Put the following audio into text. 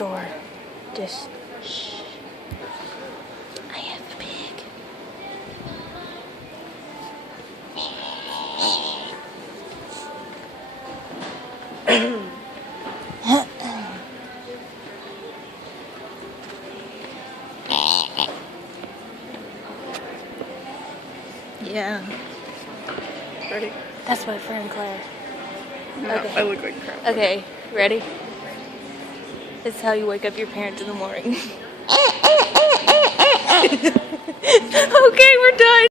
door. Just shh. I have a pig. Yeah. Ready? That's my friend Claire. No, Okay. I look like crap. Okay, ready? This is how you wake up your parents in the morning. Okay, we're done.